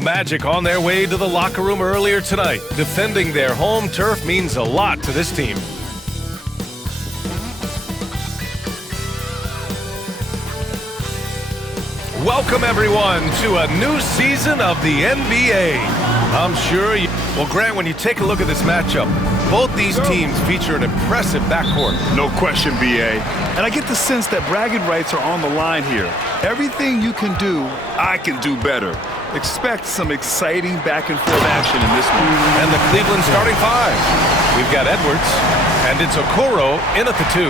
The Magic on their way to the locker room earlier tonight. Defending their home turf means a lot to this team. Welcome everyone to a new season of the NBA. I'm sure you... Well, Grant, when you take a look at this matchup, both these teams feature an impressive backcourt. No question, B.A. And I get the sense that bragging rights are on the line here. Everything you can do, I can do better. Expect some exciting back-and-forth action in this one. And the Cleveland starting five. We've got Edwards, and it's Okoro in at the 2.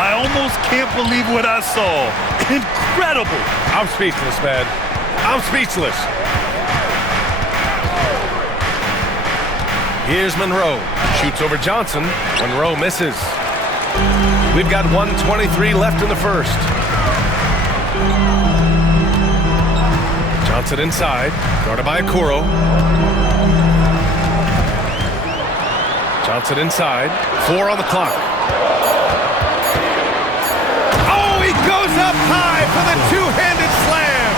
I almost can't believe what I saw. Incredible. I'm speechless, man. I'm speechless. Here's Monroe. Shoots over Johnson. Monroe misses. We've got 1:23 left in the first. Johnson inside. Guarded by Okoro. Johnson inside. 4 on the clock. Goes up high for the two-handed slam.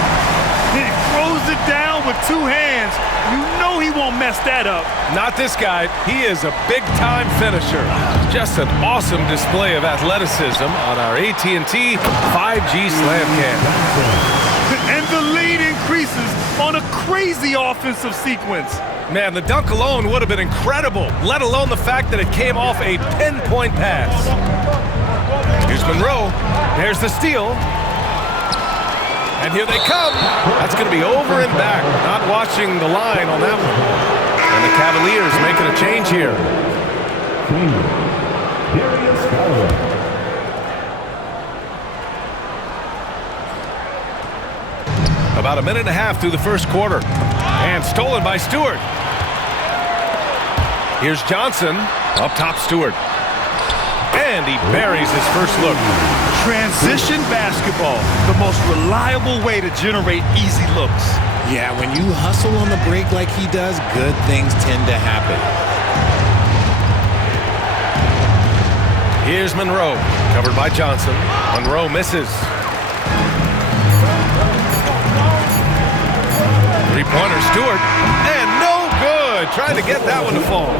He throws it down with 2 hands. You know he won't mess that up. Not this guy. He is a big-time finisher. Just an awesome display of athleticism on our AT&T 5G Slam Cam. And the lead increases on a crazy offensive sequence. Man, the dunk alone would have been incredible, let alone the fact that it came off a pinpoint pass. Here's Monroe. There's the steal. And here they come. That's going to be over and back. Not watching the line on that one. And the Cavaliers making a change here. About a minute and a half through the first quarter. And stolen by Stewart. Here's Johnson. Up top, Stewart. And he buries his first look. Transition basketball, the most reliable way to generate easy looks. Yeah, when you hustle on the break like he does, good things tend to happen. Here's Monroe, covered by Johnson. Monroe misses. Three-pointer, Stewart, and no good. Trying to get that one to fall.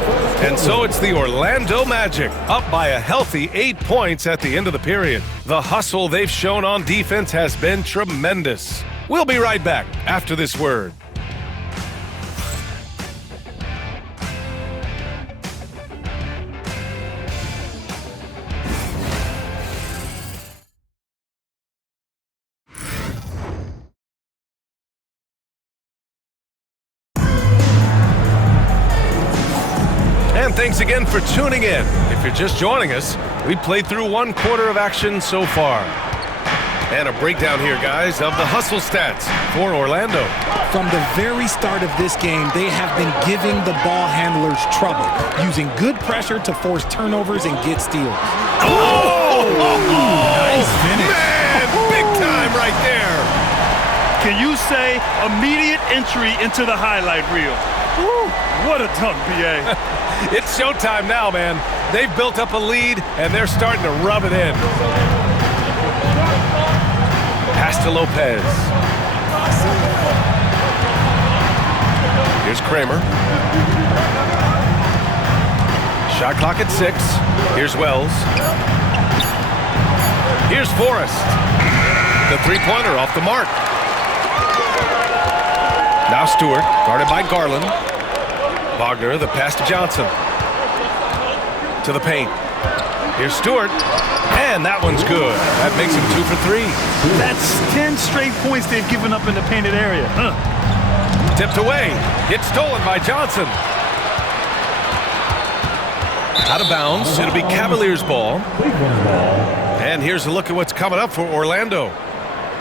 And so it's the Orlando Magic, up by a healthy 8 points at the end of the period. The hustle they've shown on defense has been tremendous. We'll be right back after this word. And thanks again for tuning in. If you're just joining us, we played through 1 quarter of action so far. And a breakdown here, guys, of the hustle stats for Orlando. From the very start of this game, they have been giving the ball handlers trouble, using good pressure to force turnovers and get steals. Nice finish. Man, big time right there. Can you say immediate entry into the highlight reel? Woo, what a dunk, B.A. It's showtime now, man. They've built up a lead, and they're starting to rub it in. Pass to Lopez. Here's Kramer. Shot clock at 6. Here's Wells. Here's Forrest. The three-pointer off the mark. Now Stewart, guarded by Garland. Wagner, the pass to Johnson. To the paint. Here's Stewart. And that one's good. That makes him 2 for 3. That's 10 straight points they've given up in the painted area. Tipped away. It's stolen by Johnson. Out of bounds. It'll be Cavaliers ball. And here's a look at what's coming up for Orlando.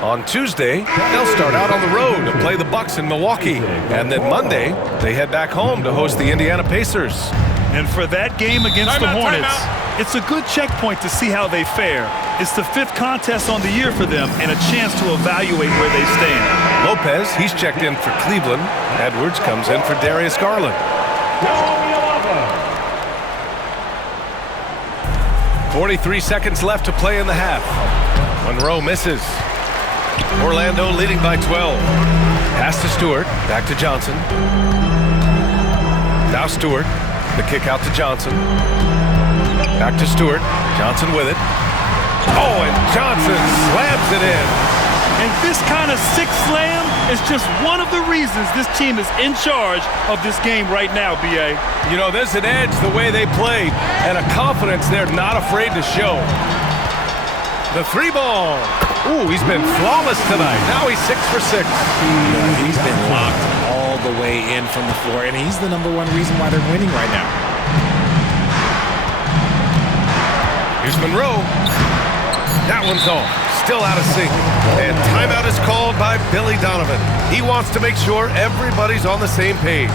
On Tuesday, they'll start out on the road to play the Bucks in Milwaukee. And then Monday, they head back home to host the Indiana Pacers. And for that game against the Hornets, it's a good checkpoint to see how they fare. It's the 5th contest on the year for them and a chance to evaluate where they stand. Lopez, he's checked in for Cleveland. Edwards comes in for Darius Garland. 43 seconds left to play in the half. Monroe misses. Orlando leading by 12. Pass to Stewart. Back to Johnson. Now Stewart. The kick out to Johnson. Back to Stewart. Johnson with it. Oh, and Johnson slams it in. And this kind of six slam is just one of the reasons this team is in charge of this game right now, B.A. You know, there's an edge the way they play and a confidence they're not afraid to show. The three ball. Ooh, he's been flawless tonight. Now he's 6 for 6. He's been locked all the way in from the floor, and he's the #1 reason why they're winning right now. Here's Monroe. That one's off. Still out of sync. And timeout is called by Billy Donovan. He wants to make sure everybody's on the same page.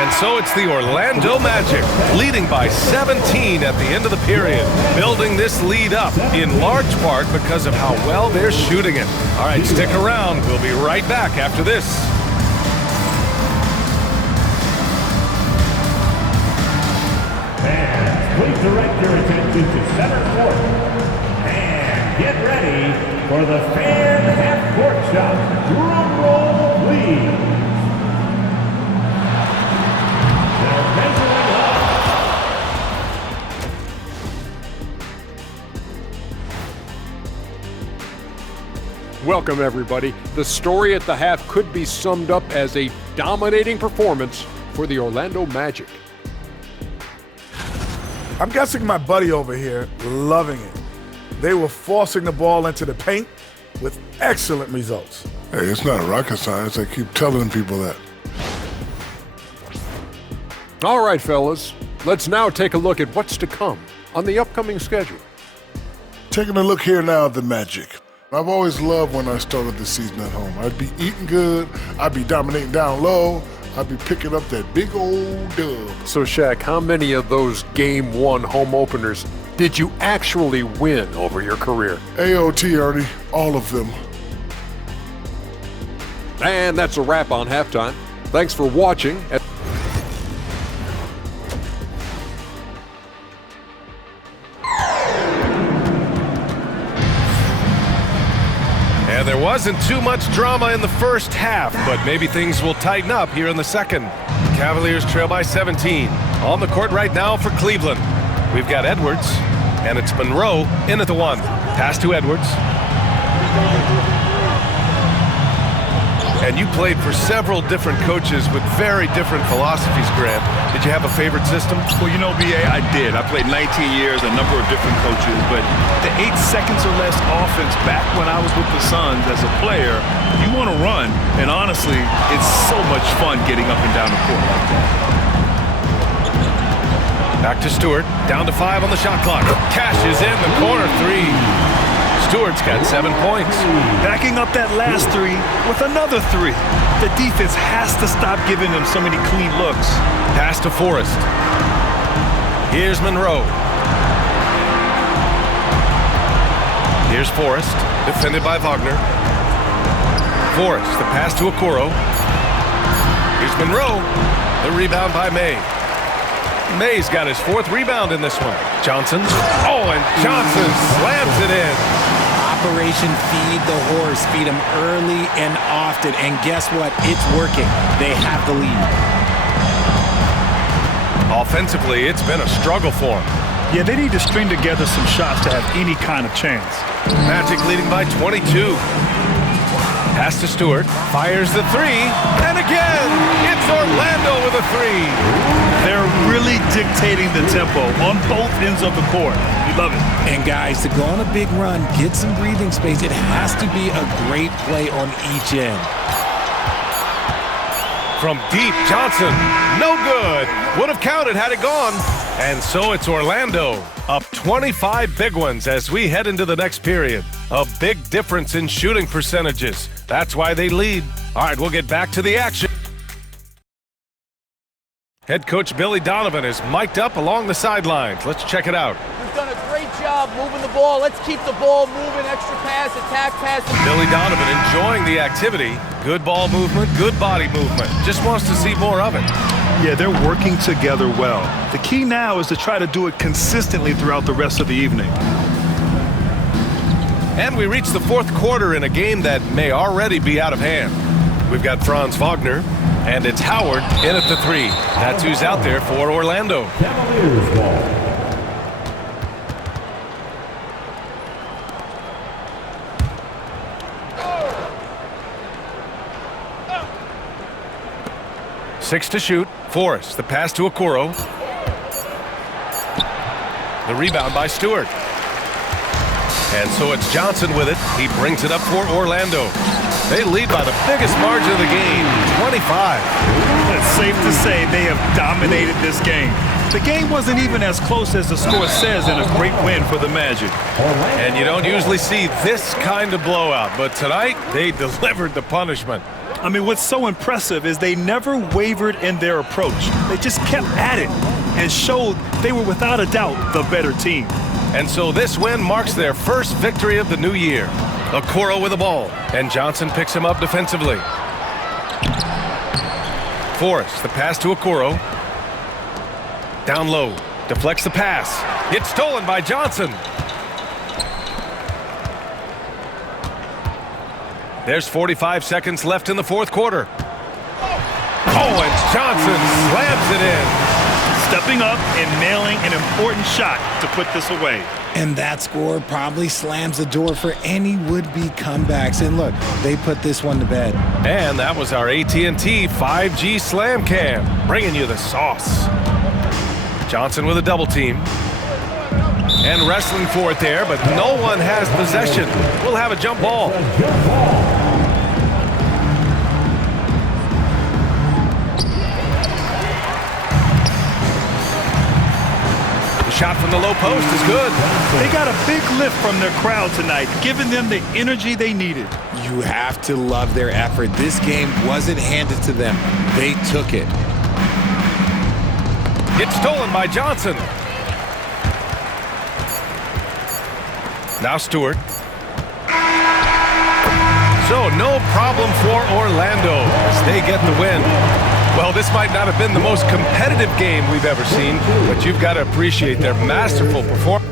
And so it's the Orlando Magic, leading by 17 at the end of the period, building this lead up in large part because of how well they're shooting it. All right, stick around. We'll be right back after this. Fans, please direct your attention to center court. And get ready for the fan half-court shot. Drum roll, please. They're measuring up. Welcome, everybody. The story at the half could be summed up as a dominating performance for the Orlando Magic. I'm guessing my buddy over here loving it. They were forcing the ball into the paint with excellent results. Hey, it's not rocket science. I keep telling people that. All right, fellas, let's now take a look at what's to come on the upcoming schedule. Taking a look here now at the Magic. I've always loved when I started the season at home. I'd be eating good, I'd be dominating down low, I'd be picking up that big old dub. So, Shaq, how many of those Game 1 home openers did you actually win over your career? AOT, Ernie, all of them. And that's a wrap on halftime. Thanks for watching. And there wasn't too much drama in the first half, but maybe things will tighten up here in the second. Cavaliers trail by 17. On the court right now for Cleveland. We've got Edwards, and it's Monroe in at the 1. Pass to Edwards. And you played for several different coaches with very different philosophies, Grant. Did you have a favorite system? Well, you know, B.A., I did. I played 19 years, a number of different coaches, but the 8 seconds or less offense back when I was with the Suns as a player, you want to run, and honestly, it's so much fun getting up and down the court like that. Back to Stewart, down to 5 on the shot clock. Cashes in the corner 3. Stewart's got 7 points. Backing up that last 3 with another 3. The defense has to stop giving them so many clean looks. Pass to Forrest. Here's Monroe. Here's Forrest, defended by Wagner. Forrest, the pass to Okoro. Here's Monroe, the rebound by May. May's got his 4th rebound in this one. Johnson. Oh, and Johnson slams it in. Operation Feed the Horse. Feed them early and often. And guess what? It's working. They have the lead. Offensively, it's been a struggle for them. Yeah, they need to string together some shots to have any kind of chance. Magic leading by 22. Pass to Stewart. Fires the 3. And again, it's Orlando with a 3. They're really dictating the tempo on both ends of the court. We love it. And guys, to go on a big run, get some breathing space, it has to be a great play on each end. From deep, Johnson, no good. Would have counted had it gone. And so it's Orlando, up 25 big ones as we head into the next period. A big difference in shooting percentages. That's why they lead. All right, we'll get back to the action. Head coach Billy Donovan is mic'd up along the sidelines. Let's check it out. We've done a great job job moving the ball. Let's keep the ball moving. Extra pass, attack pass. Billy Donovan enjoying the activity. Good ball movement, good body movement. Just wants to see more of it. Yeah, they're working together well. The key now is to try to do it consistently throughout the rest of the evening. And we reach the fourth quarter in a game that may already be out of hand. We've got Franz Wagner, and it's Howard in at the 3. That's who's out there for Orlando. Cavaliers ball. Six to shoot. Forrest, the pass to Okoro. The rebound by Stewart. And so it's Johnson with it. He brings it up for Orlando. They lead by the biggest margin of the game, 25. It's safe to say they have dominated this game. The game wasn't even as close as the score says in a great win for the Magic. And you don't usually see this kind of blowout, but tonight they delivered the punishment. I mean, what's so impressive is they never wavered in their approach. They just kept at it and showed they were without a doubt the better team. And so this win marks their first victory of the new year. Okoro with the ball, and Johnson picks him up defensively. Forrest, the pass to Okoro. Down low, deflects the pass. It's stolen by Johnson. There's 45 seconds left in the fourth quarter. Oh, and Johnson slams it in. Stepping up and nailing an important shot to put this away. And that score probably slams the door for any would-be comebacks. And look, they put this one to bed. And that was our AT&T 5G Slam Cam, bringing you the sauce. Johnson with a double team. And wrestling for it there, but no one has possession. We'll have a jump ball. Shot from the low post is good. They got a big lift from their crowd tonight, giving them the energy they needed. You have to love their effort. This game wasn't handed to them. They took it. It's stolen by Johnson. Now Stewart. So no problem for Orlando as they get the win. Well, this might not have been the most competitive game we've ever seen, but you've got to appreciate their masterful performance.